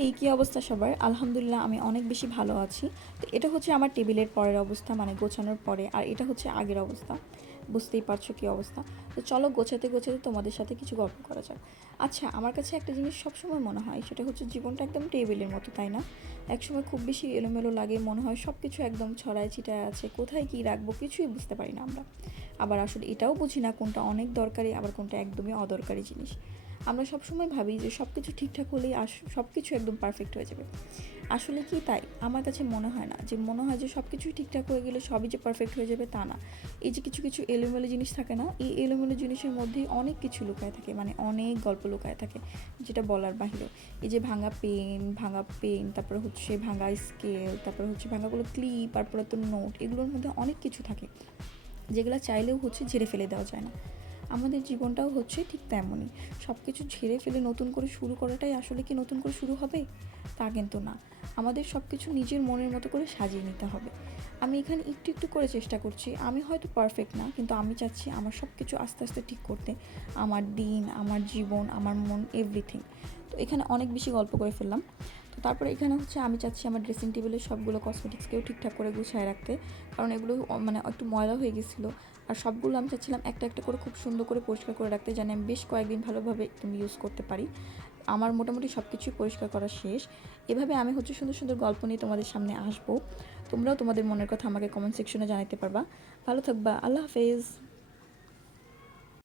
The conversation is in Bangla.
এই কি অবস্থা সবার? আলহামদুলিল্লাহ আমি অনেক বেশি ভালো আছি। তো এটা হচ্ছে আমার টেবিলের পরের অবস্থা, মানে গোছানোর পরে, আর এটা হচ্ছে আগের অবস্থা। বুঝতেই পারছো কি অবস্থা। তো চলো গোছাতে গোছাতে তোমাদের সাথে কিছু গল্প করা যাক। আচ্ছা, আমার কাছে একটা জিনিস সবসময় মনে হয়, সেটা হচ্ছে জীবনটা একদম টেবিলের মতো, তাই না? একসময় খুব বেশি এলোমেলো লাগে, মনে হয় সব কিছু একদম ছড়ায় ছিটায় আছে, কোথায় কী রাখবো কিছুই বুঝতে পারি না আমরা। আবার আসলে এটাও বুঝি না কোনটা অনেক দরকারি, আবার কোনটা একদমই অদরকারি জিনিস। আমরা সবসময় ভাবি যে সব কিছু ঠিকঠাক হলেই সব কিছু একদম পারফেক্ট হয়ে যাবে। আসলে কি তাই? আমার কাছে মনে হয় না। যে মনে হয় যে সব কিছুই ঠিকঠাক হয়ে গেলে সবই যে পারফেক্ট হয়ে যাবে, তা না। এই যে কিছু কিছু এলোমেলো জিনিস থাকে না, এই এলোমেলো জিনিসের মধ্যেই অনেক কিছু লুকায় থাকে, মানে অনেক গল্প লুকায় থাকে, যেটা বলার বাহিরে। এই যে ভাঙা পেন, তারপরে হচ্ছে ভাঙা স্কেল, তারপরে হচ্ছে ভাঙাগুলো ক্লিপ আর পুরাতন নোট, এগুলোর মধ্যে অনেক কিছু থাকে যেগুলো চাইলেও হচ্ছে ঝেড়ে ফেলে দেওয়া যায় না। আমাদের জীবনটাও হচ্ছে ঠিক তেমনই। সব কিছু ঝেড়ে ফেলে নতুন করে শুরু করাটাই আসলে কি নতুন করে শুরু হবে? তা কিন্তু না। আমাদের সব কিছু নিজের মনের মতো করে সাজিয়ে নিতে হবে। আমি এখানে একটু একটু করে চেষ্টা করছি। আমি হয়তো পারফেক্ট না, কিন্তু আমি চাচ্ছি আমার সব কিছু আস্তে আস্তে ঠিক করতে। আমার দিন, আমার জীবন, আমার মন, এভরিথিং। তো এখানে অনেক বেশি গল্প করে ফেললাম। তো তারপরে এখানে হচ্ছে আমি চাচ্ছি আমার ড্রেসিং টেবিলের সবগুলো কসমেটিক্সকেও ঠিকঠাক করে গুছিয়ে রাখতে। কারণ এগুলো মানে একটু ময়লা হয়ে গেছিলো। আর সবগুলো আমি চাচ্ছিলাম একটা একটা করে খুব সুন্দর করে পরিষ্কার করে রাখতে, যেন আমি বেশ কয়েকদিন ভালোভাবে তুমি ইউজ করতে পারি। আমার মোটামুটি সব কিছুই পরিষ্কার করা শেষ। এভাবে আমি হচ্ছে সুন্দর সুন্দর গল্প নিয়ে তোমাদের সামনে আসবো। তোমরাও তোমাদের মনের কথা আমাকে কমেন্ট সেকশনে জানাতে পারবা। ভালো থাকবা। আল্লাহ হাফেজ।